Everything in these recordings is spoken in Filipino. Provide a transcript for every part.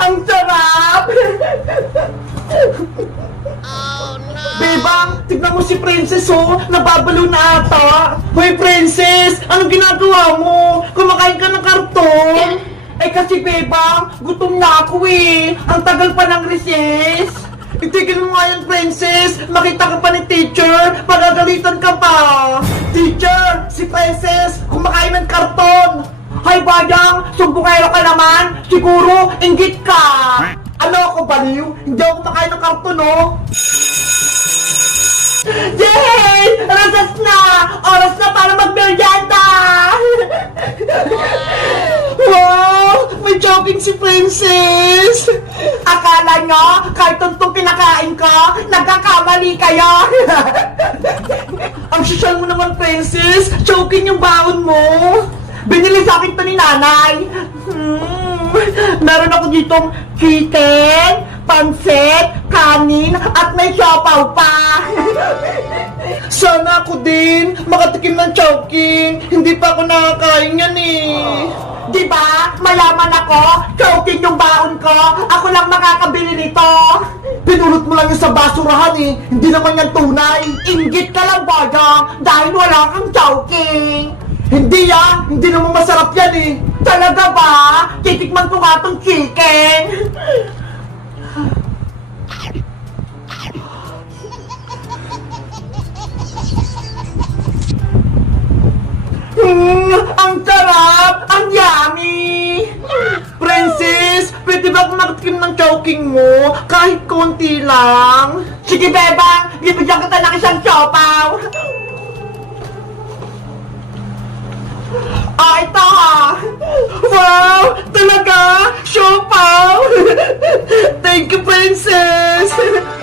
Ang sarap! Bebang, tignan mo si Princess oh, nababalo na ata. Hoy Princess, anong ginagawa mo? Kumakain ka ng karton? Eh kasi Bebang, gutom na ako eh. Ang tagal pa ng recess. Itigil mo nga yan, Princess. Makita ka pa ni teacher, magagalitan ka pa. Teacher, si Princess, kumakain ng karton. Hay Bayang, sumbungero ka naman. Siguro, inggit ka. Ano ako, baliw? Hindi ako kumakain ng karton, oh. Yay! Rasas na! Oras na para mag-merienda! Wow! May jogging si Princess! Akala nyo, kahit tuntong kinakain ko, nagkakamali kayo! Ang sosyal mo naman, Princess! Jogging yung baon mo! Binili sa akin to ni nanay! Meron ako ditong chicken, pansit, kanin, at may siopaw pa! Sana ako din makatikim ng chowking. Hindi pa ako nakakain yan eh. Diba? Mayaman ako. Chowking yung baon ko. Ako lang makakabili nito. Pinulot mo lang yung sa basurahan eh. Hindi naman yan tunay. Inggit ka lang, Bayang, dahil wala kang chowking. Hindi yan. Hindi naman masarap yan eh. Talaga ba? Titikman ko nga tong chicken. Ang sarap! Ang yummy! Princess, pwede ba akong makatikim ng chowking mo? Kahit konti lang. Sige, Bebang! Bibigyan kita ng isang siopaw! Ito ha! Wow! Talaga? Siopaw! Thank you, Princess!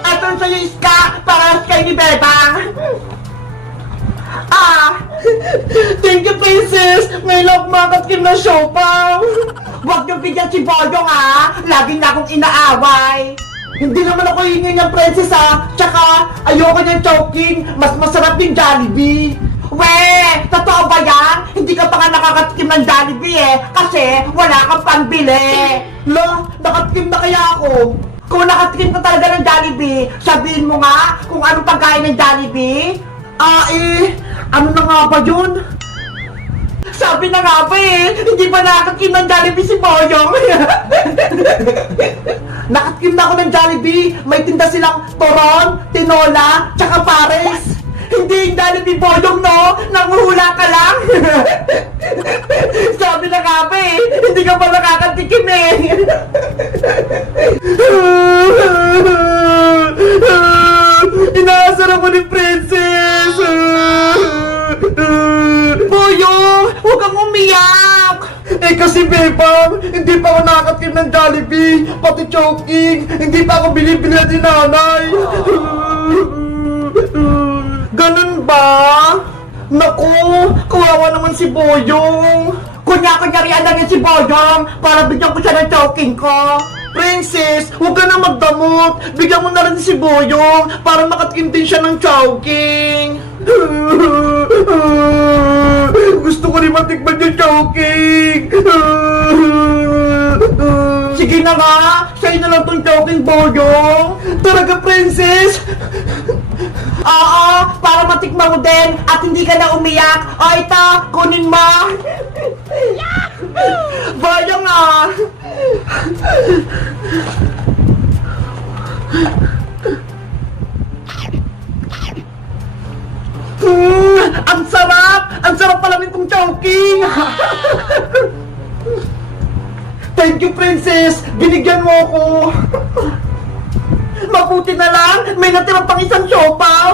Ato sa'yo, Iska! Para kay ni Bebang! Thank you, Princess! Ngayon ako makatikim ng siopaw! Huwag niyo bigyan si Boyong ha! Lagi na akong inaaway! Hindi naman ako hingin ng Princess ha! Tsaka, ayoko niyang chowking! Mas masarap yung Jollibee! Weh! Totoo ba yan? Hindi ka pa nga nakakatikim ng Jollibee eh! Kasi wala kang pangbili! Lo, nakatikim na kaya ako? Kung nakatikim ka talaga ng Jollibee, sabihin mo nga kung anong pagkain ng Jollibee? Ano na nga ba yun? Sabi na nga ba eh, hindi pa nakatikim ng Jollibee si Boyong. Nakatikim na ako ng Jollibee, may tinda silang toron, tinola, tsaka pares. Hindi yung Jollibee Boyong no, nanguhula ka lang. Sabi na nga ba eh, hindi ka pa nakakatikim eh. Inaasar ako ni Princess! Boyong! Huwag kang umiyak! Eh kasi Bebang, hindi pa ako nakatikim ng Jollibee, pati chowking, hindi pa ako bilibili ni nanay. Ganun ba? Naku, kawawa naman si Boyong. Kunya-kunyarian lang yan si Boyong para bigyan ko siya ng chowking ko. Princess, huwag ka na magdamot. Bigyan mo na rin si Boyong para makatikim din siya ng chowking. Gusto ko rin matikman yung chowking. Sige na nga, sa'yo na lang tong chowking, Boyong. Talaga, Princess? Oo, para matikman mo din at hindi ka na umiyak. O ito, kunin mo. Boyong ah. Ang sarap! Ang sarap pala nitong chowking! Thank you, Princess! Binigyan mo ako! Mabuti na lang! May natirang pang isang siopaw!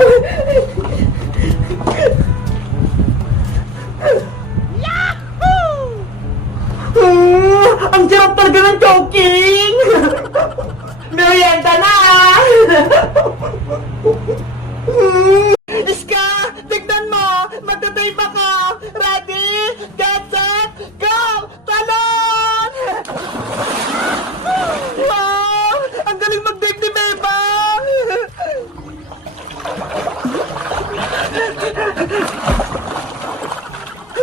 Ang sarap talaga ng chowking! Merienda na! Iska! Tignan mo! Magdadive ako! Ready? Get set! Go! Talon! Wow! Ang galing mag-dive ni Bebang!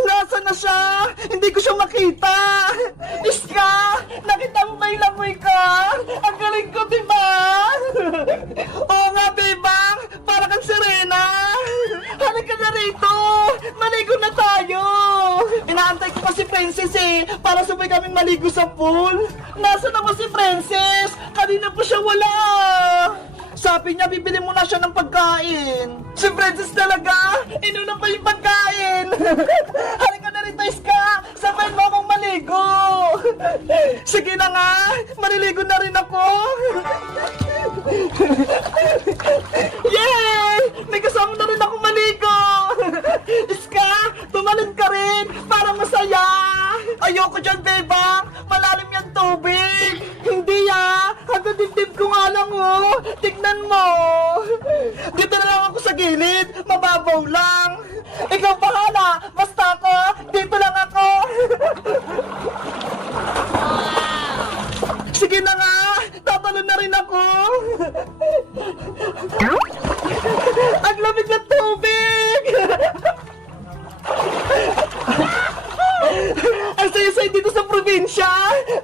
Nasaan na siya? Hindi ko siya makita! Iska! galing ko, diba? Oo nga, Bebang! Para kang sirena! Halika na rito! Maligo na tayo! Inaantay ko pa si Princess para sabay kaming maligo sa pool. Nasaan naman si Princess? Kanina po siya wala. Sabi niya, bibili muna siya ng pagkain. Si Princess talaga? Inuna pa yung pagkain. Halika na rito, Iska. Sabayin mo akong maligo. Sige na nga. Maliligo na rin ako. Yay! May kasama na rin ako maligo. Iska, tumalon ka rin. Para masaya. Ayoko dyan, Bebang. Malalim yung tubig. Hindi hanggang dibdib ko nga lang Tignan mo. Dito na lang ako sa gilid. Mababaw lang. Ikaw bahala. Basta ako. Dito lang ako. Sige na nga. Tatalon na rin ako. Ang lamig ng tubig. Ang saya-saya dito sa probinsya.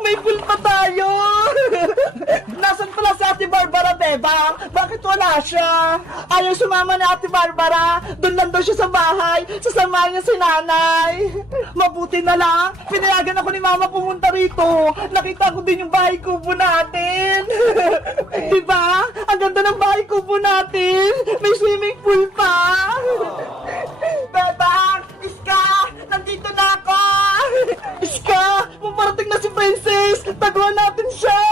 May pool pa tayo. Nasaan pala si Ate Barbara, Bebang? Bakit wala siya? Ayaw sumama ni Ate Barbara. Doon lang daw siya sa bahay. Sasamahan niya si nanay. Mabuti na lang. Pinayagan ako ni Mama pumunta rito. Nakita ko din yung bahay kubo natin. Diba? Ang ganda ng bahay kubo natin. May swimming pool pa. Bebang! Iska! Nandito na ako! Iska! Maparating na si Princess! Taguan natin siya!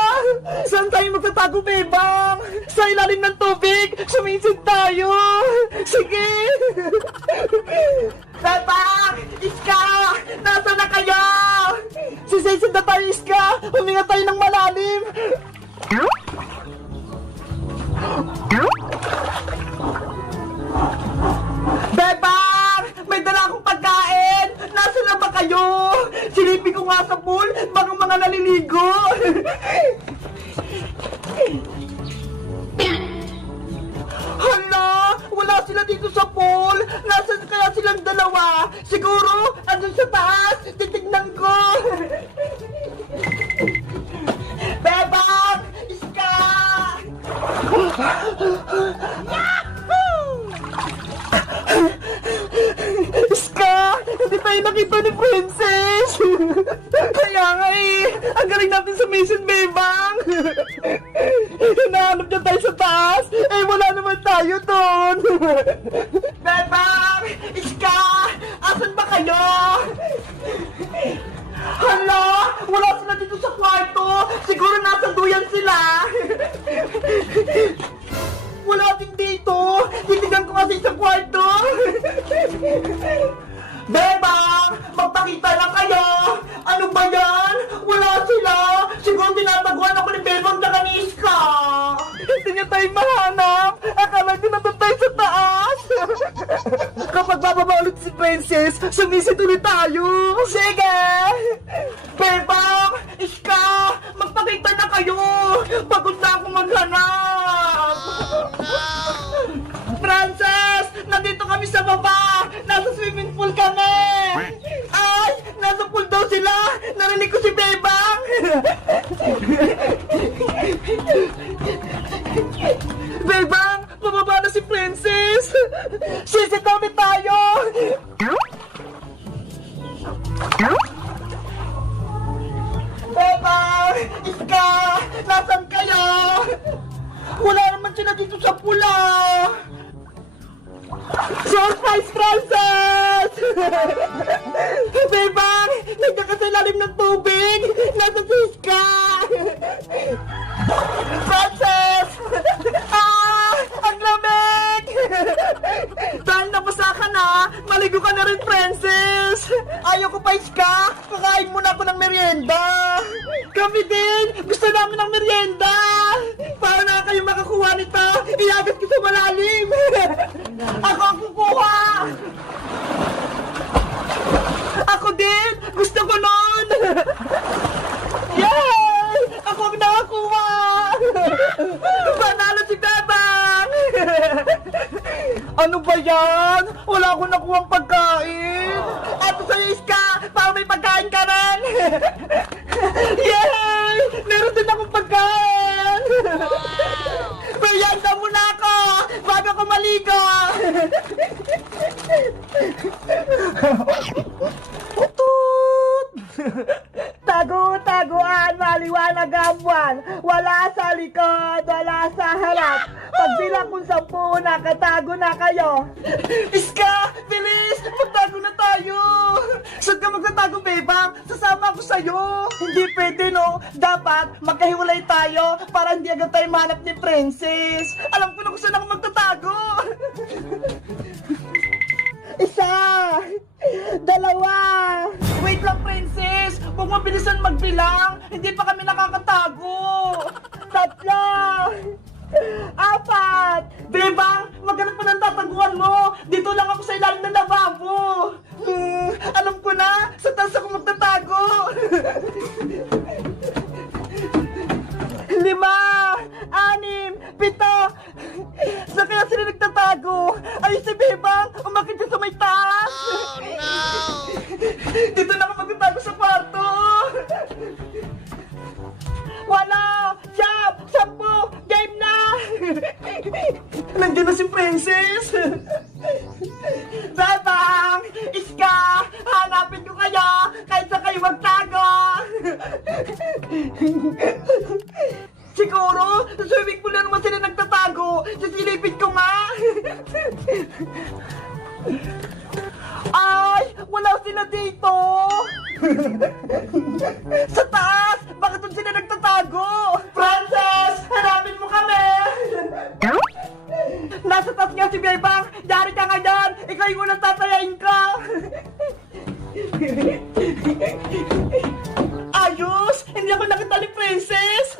Saan tayo magtatago, Bebang? Sa ilalim ng tubig! Sumisid tayo! Sige! Bebang! Iska! Nasaan na kayo? Sisid na tayo, Iska! Huminga tayo ng malalim! Bebang! May dala akong pagkain! Nasaan na ba kayo? Silipin ko nga sa pool, mga naliligo! Hala! Wala sila dito sa pool! Nasaan kaya silang dalawa? Siguro, andun sa taas! Titignan ko! Bebang! Iska! Iska! Hindi tayo nakita ni Princess! Kaya nga ang galing natin sa mission, Bebang! Hinahanap niya tayo sa taas! Wala naman tayo doon! Bebang! Iska! Asan ba kayo? Hala! Wala sila dito sa kwarto! Siguro nasa duyan sila! Wala din dito! Titigan ko kasi sa kwarto! Bebang! Magpakita lang kayo! Ano ba yan? Wala sila! Siguro tinataguan ako ni Bebang tsaka ni Iska! Hindi niya tayo mahanap! Akala niyo nandun tayo sa taas! Kapag bababa ulit si Princess, sumisid ulit tayo! Sige! Bebang! Iska! Magpakita na kayo! Pagod na ako maghanap! Princess! Nandito kami sa baba! Nasa swimming pool kami! Ay! Nasa pool daw sila! Narinig ko si Bebang! Bebang! Bababa na si Princess! Sisit na ulit tayo! Bebang! Iska! Nasaan kayo? Wala naman sila dito sa pula! Surprise, Princess! Bebang! Nandiyan ka sa ilalim ng tubig! Nasa Iska! Princess! Ang lamig! Dahil nabasa ka na, maligo ka na rin, Princess! Ayoko pa, Iska! Kakain muna ako ng merienda! Kami din! Gusto namin ng merienda! Para na kayo makakuha nito, iagat ko sa malalim! Ako ang kukuha! Ako din! Gusto ko nun! Yay! Ako ang nakakuha! Panalo si Bebang! Ano ba yan? Wala akong nakuhang pagkain! Ato sa'yo, Iska! Para may pagkain ka rin! Yay! Meron din akong pagkain! Tago-taguan, maliwanag ang buwan. Wala sa likod, wala sa harap. Pagbilang kung 10, nakatago na kayo. Iska! Bilis! Magtago na tayo! Saan ka magtatago, Bebang? Sasama ako sa'yo! Hindi pwede, no? Dapat magkahiwalay tayo para hindi agad tayo manap ni Princess. Alam ko na kung saan ako magtatago. Isa! Dalawa! Wait lang, Princess! Huwag mabilisan magbilang! Hindi pa kami nakakatago! 3! 4! Bebang! Maghanap pa ng tataguan mo! Dito lang ako sa ilalim ng lababo! Alam ko na! Sa taas ako magtatago! 5! 6! 7! Saan kaya sila nagtatago? Ay, si Bebang! Umakit siya sa may taas! Oh, no! Dito na ako magtatago sa kwarto! 8! 9! 10! Game na! Nandiyan na si Princess! Bebang! Iska! Hanapin ko kayo! Kahit sa kayo magtago! Siguro, sa swimming pool na naman sila nagtatago. Sisilipin ko nga. Ay, wala sila dito. Sa taas, bakit doon sila nagtatago? Frances, hanapin mo kami. Nasa taas nga si Bebang. Yari ka ngayon. Ikaw yung unang tatayain ko. Ayos! Hindi ako nakita ni Princess!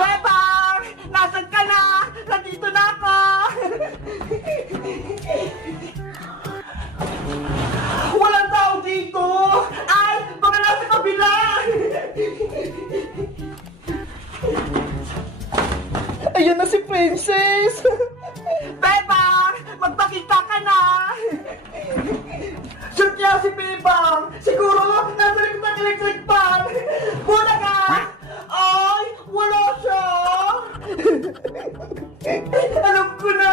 Bebang! Nasaan ka na? Nandito na ako! Walang tao dito! Ay! Baka nasa kabila! Ayan na si Princess! Bebang! Magpakita ka na! Saan kaya si Bebang? Siguro, nasa likod ng electric fan! Muna ka! Ay! Wala siya! Alam ko na!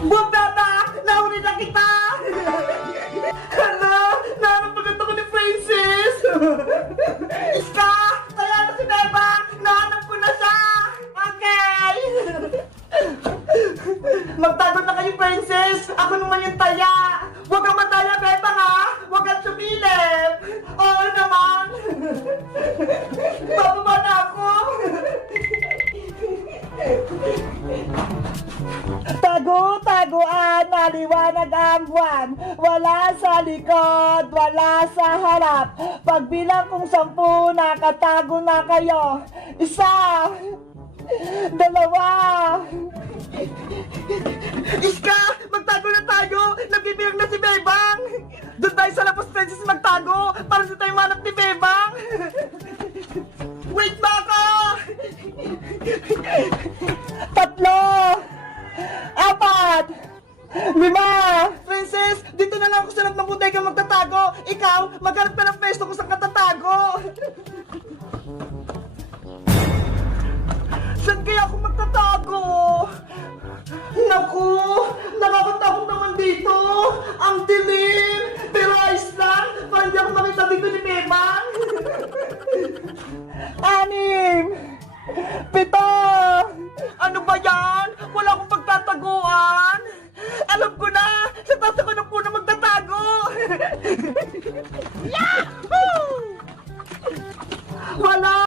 Bumaba! Nahuli na kita! Hala! Nahanap agad ako ni Princess! Iska! Kaya na si Bebang! Nahanap ko na siya! Okay! Magtago na kayo, Princess! Ako naman yung taya! Huwag kang mataya, Bebang, ha! Huwag kang sumilip! Oo naman! Bababa na ako! Tago-taguan, maliwanag ang buwan. Wala sa likod, wala sa harap. Pagbilang kung 10, nakatago na kayo. 1! 2! Iska! Magtago na tayo! Nagbibilang na si Bebang! Doon tayo sa labas, Princess, magtago! Para sa tayo manap ni Bebang! Wait ba ako! 3! 4! 5! Princess, dito na lang ako sa loob ng bodega magtatago! Ikaw, maghanap ka ng pwesto kung saan ka tatago! Saan kaya ako magtatago? Naku! Nakakatakot naman dito! Ang dilim! Pero ayos lang! Para hindi ako makita dito ni Bebang! 6! 7! Ano ba yan? Wala akong pagtataguan! Alam ko na! Sa taas ako ng puno magtatago! Yahoo!